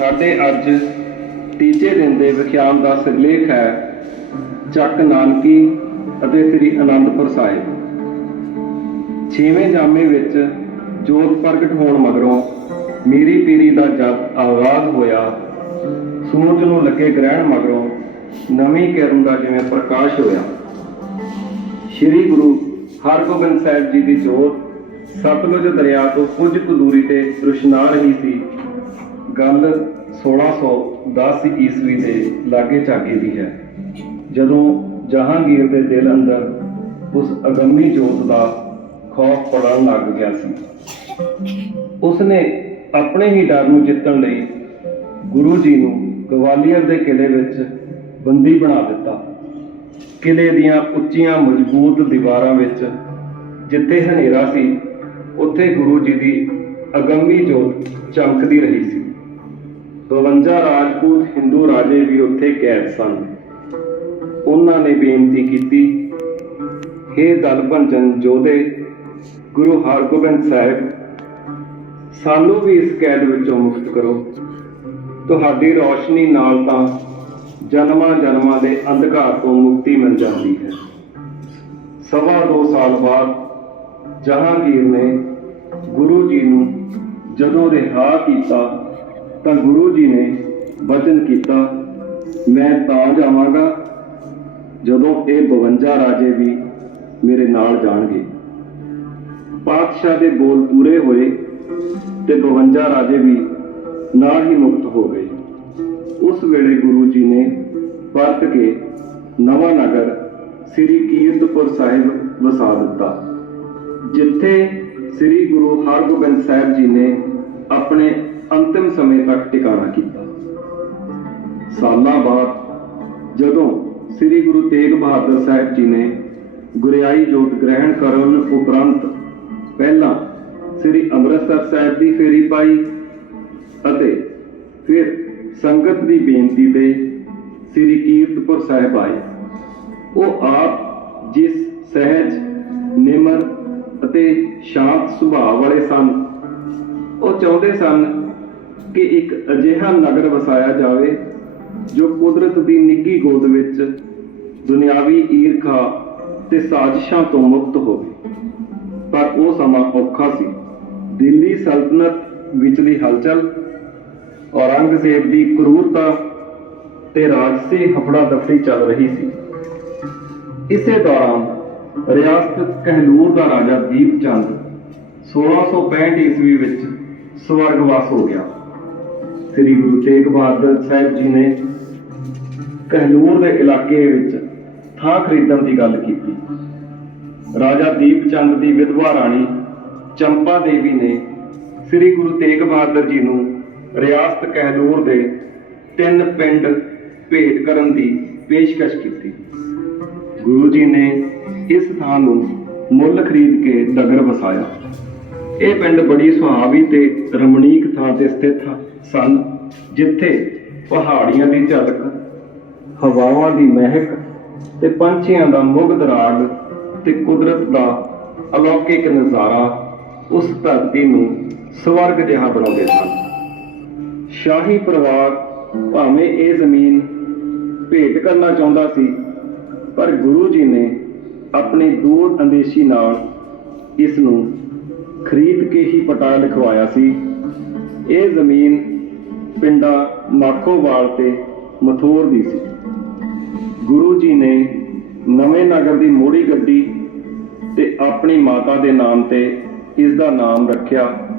ਸਾਡੇ ਅੱਜ ਤੀਜੇ ਦਿਨ ਦੇ ਵਿਖਿਆਨ ਦਾ ਸਿਰਲੇਖ ਹੈ ਚੱਕ ਨਾਨਕੀ ਅਤੇ ਸ੍ਰੀ ਅਨੰਦਪੁਰ ਸਾਹਿਬ। ਛੇਵੇਂ ਜਾਮੇ ਵਿੱਚ ਜੋਤ ਪ੍ਰਗਟ ਹੋਣ ਮਗਰੋਂ ਮੀਰੀ ਪੀਰੀ ਦਾ ਜਦ ਆਵਾਜ਼ ਹੋਇਆ। ਸੂਰਜ ਨੂੰ ਲੱਗੇ ਗ੍ਰਹਿਣ ਮਗਰੋਂ ਨਵੀਂ ਕਿਰਨ ਦਾ ਜਿਵੇਂ ਪ੍ਰਕਾਸ਼ ਹੋਇਆ। ਸ੍ਰੀ ਗੁਰੂ ਹਰਗੋਬਿੰਦ ਸਾਹਿਬ ਜੀ ਦੀ ਜੋਤ ਸਤਲੁਜ ਦਰਿਆ ਤੋਂ ਕੁਝ ਕੁ ਦੂਰੀ ਤੇ ਰੁਸ਼ਨਾ ਰਹੀ ਸੀ। ਗੱਲ 1610 ਈਸਵੀ ਦੇ ਲਾਗੇ ਝਾਗੇ ਦੀ ਹੈ। ਜਦੋਂ ਜਹਾਂਗੀਰ ਦੇ ਦਿਲ ਅੰਦਰ ਉਸ ਅਗੰਮੀ ਜੋਤ ਦਾ ਖੌਫ ਪੜਨ ਲੱਗ ਗਿਆ ਸੀ, ਉਸਨੇ ਆਪਣੇ ਹੀ ਡਰ ਨੂੰ ਜਿੱਤਣ ਲਈ ਗੁਰੂ ਜੀ ਨੂੰ ਗਵਾਲੀਅਰ ਦੇ ਕਿਲੇ ਵਿੱਚ ਬੰਦੀ ਬਣਾ ਦਿੱਤਾ। ਕਿਲੇ ਦੀਆਂ ਉੱਚੀਆਂ ਮਜ਼ਬੂਤ ਦੀਵਾਰਾਂ ਵਿੱਚ ਜਿੱਥੇ ਹਨੇਰਾ ਸੀ, ਉੱਥੇ ਗੁਰੂ ਜੀ ਦੀ ਅਗੰਮੀ ਜੋਤ ਚਮਕਦੀ ਰਹੀ ਸੀ। 52 ਰਾਜਪੂਤ ਹਿੰਦੂ ਰਾਜੇ ਵੀ ਉੱਥੇ ਕੈਦ ਸਨ। ਉਹਨਾਂ ਨੇ ਬੇਨਤੀ ਕੀਤੀ हे ਦਲ ਭੰਜਨ ਜੋਧੇ, ਗੁਰੂ ਹਰਗੋਬਿੰਦ ਸਾਹਿਬ, ਸਾਨੂੰ ਵੀ ਇਸ ਕੈਦ ਵਿੱਚੋਂ ਮੁਕਤ ਕਰੋ। ਤੁਹਾਡੀ ਰੌਸ਼ਨੀ ਨਾਲ ਤਾਂ ਜਨਮਾਂ ਜਨਮਾਂ ਦੇ ਅੰਧਕਾਰ ਤੋਂ ਮੁਕਤੀ ਮਿਲ ਜਾਂਦੀ ਹੈ। ਸਵਾ ਦੋ ਸਾਲ ਬਾਅਦ ਜਹਾਂਗੀਰ ਨੇ ਗੁਰੂ ਜੀ ਨੂੰ ਜਦੋਂ ਰਿਹਾ ਕੀਤਾ ਤਾਂ ਗੁਰੂ ਜੀ ਨੇ ਵਚਨ ਕੀਤਾ, ਮੈਂ ਤਾਂ ਜਾਵਾਂਗਾ ਜਦੋਂ ਇਹ 52 ਰਾਜੇ ਵੀ ਮੇਰੇ ਨਾਲ ਜਾਣਗੇ। ਪਾਤਸ਼ਾਹ ਦੇ ਬੋਲ ਪੂਰੇ ਹੋਏ ਤੇ 52 ਰਾਜੇ ਵੀ ਨਾਲ ਹੀ ਮੁਕਤ ਹੋ ਗਏ। ਉਸ ਵੇਲੇ ਗੁਰੂ ਜੀ ਨੇ ਪਰਤ ਕੇ ਨਵਾਂ ਨਗਰ ਸ੍ਰੀ ਕੀਰਤਪੁਰ ਸਾਹਿਬ ਵਸਾ ਦਿੱਤਾ, ਜਿੱਥੇ ਸ੍ਰੀ ਗੁਰੂ ਹਰਗੋਬਿੰਦ ਸਾਹਿਬ ਜੀ ਨੇ ਆਪਣੇ ਅੰਤਿਮ ਸਮੇਂ ਤੱਕ ਟਿਕਾਣਾ ਕੀਤਾ। ਸਾਲਾਂ ਬਾਅਦ ਜਦੋਂ ਸ੍ਰੀ ਗੁਰੂ ਤੇਗ ਬਹਾਦਰ ਸਾਹਿਬ ਜੀ ਨੇ ਗੁਰਿਆਈ ਜੋਤ ਗ੍ਰਹਿਣ ਕਰਨ ਉਪਰੰਤ ਪਹਿਲਾਂ ਸ੍ਰੀ ਅੰਮ੍ਰਿਤਸਰ ਸਾਹਿਬ ਦੀ ਫੇਰੀ ਪਾਈ ਅਤੇ ਫਿਰ ਸੰਗਤ ਦੀ ਬੇਨਤੀ ਤੇ ਸ੍ਰੀ ਕੀਰਤਪੁਰ ਸਾਹਿਬ ਆਏ। ਉਹ ਆਪ ਜਿਸ ਸਹਿਜ, ਨਿਮਰ ਅਤੇ ਸ਼ਾਂਤ ਸੁਭਾਅ ਵਾਲੇ ਸਨ, ਉਹ ਚਾਹੁੰਦੇ ਸਨ ਕਿ ਇੱਕ ਅਜਿਹਾ ਨਗਰ ਵਸਾਇਆ ਜਾਵੇ ਜੋ ਕੁਦਰਤ ਦੀ ਨਿੱਗੀ ਗੋਦ ਵਿੱਚ ਦੁਨਿਆਵੀ ਈਰਖਾ ਤੇ ਸਾਜ਼ਿਸ਼ਾਂ ਤੋਂ ਮੁਕਤ ਹੋਵੇ। ਪਰ ਉਹ ਸਮਾਂ ਔਖਾ ਸੀ। ਦਿੱਲੀ ਸਲਤਨਤ ਵਿਚਲੀ ਹਲਚਲ, ਔਰੰਗਜ਼ੇਬ ਦੀ ਕਰੂਰਤਾ ਤੇ ਰਾਜਸੀ ਹਫੜਾ ਦਫੜੀ ਚੱਲ ਰਹੀ ਸੀ। ਇਸੇ ਦੌਰਾਨ ਰਿਆਸਤ ਕਹਿਲੂਰ ਦਾ ਰਾਜਾ ਦੀਪ ਚੰਦ 1665 ਈਸਵੀ ਵਿੱਚ ਸਵਰਗਵਾਸ ਹੋ ਗਿਆ। ਸ੍ਰੀ ਗੁਰੂ ਤੇਗ ਬਹਾਦਰ ਸਾਹਿਬ ਜੀ ਨੇ ਕਹਿਲੂਰ ਦੇ ਇਲਾਕੇ ਵਿੱਚ ਥਾਂ ਖਰੀਦਣ ਦੀ ਗੱਲ ਕੀਤੀ। ਰਾਜਾ ਦੀਪ ਚੰਦ ਦੀ ਵਿਧਵਾ ਰਾਣੀ ਚੰਪਾ ਦੇਵੀ ਨੇ ਸ੍ਰੀ ਗੁਰੂ ਤੇਗ ਬਹਾਦਰ ਜੀ ਨੂੰ ਰਿਆਸਤ ਕਹਿਲੂਰ ਦੇ ਤਿੰਨ ਪਿੰਡ ਭੇਟ ਕਰਨ ਦੀ ਪੇਸ਼ਕਸ਼ ਕੀਤੀ। ਗੁਰੂ ਜੀ ਨੇ ਇਸ ਥਾਂ ਨੂੰ ਮੁੱਲ ਖਰੀਦ ਕੇ ਨਗਰ ਵਸਾਇਆ। ਇਹ ਪਿੰਡ ਬੜੀ ਸੁਹਾਵੀ ਤੇ ਰਮਣੀਕ ਥਾਂ ਤੇ ਸਥਿਤ ਸਨ, ਜਿੱਥੇ ਪਹਾੜੀਆਂ ਦੀ ਝਲਕ, ਹਵਾਵਾਂ ਦੀ ਮਹਿਕ ਤੇ ਪੰਛੀਆਂ ਦਾ ਮੁਗਧ ਰਾਗ ਤੇ ਕੁਦਰਤ ਦਾ ਅਲੌਕਿਕ ਨਜ਼ਾਰਾ ਉਸ ਧਰਤੀ ਨੂੰ ਸਵਰਗ ਜਿਹਾ ਬਣਾਉਂਦੇ ਸਨ। ਸ਼ਾਹੀ ਪਰਿਵਾਰ ਭਾਵੇਂ ਇਹ ਜ਼ਮੀਨ ਭੇਟ ਕਰਨਾ ਚਾਹੁੰਦਾ ਸੀ, ਪਰ ਗੁਰੂ ਜੀ ਨੇ ਆਪਣੀ ਦੂਰ ਅੰਦੇਸ਼ੀ ਨਾਲ ਇਸ ਨੂੰ ਖਰੀਦ ਕੇ ਹੀ ਪਟਾ ਲਿਖਵਾਇਆ ਸੀ। ਇਹ ਜ਼ਮੀਨ ਪਿੰਡਾਂ ਮਾਖੋਵਾਲ ਤੇ ਮਥੋਰ ਦੀ ਸੀ। ਗੁਰੂ ਜੀ ਨੇ ਨਵੇਂ ਨਗਰ ਦੀ ਮੋੜੀ ਗੱਡੀ ਤੇ ਆਪਣੀ ਮਾਤਾ ਦੇ ਨਾਮ ਤੇ ਇਸ ਦਾ ਨਾਮ ਰੱਖਿਆ।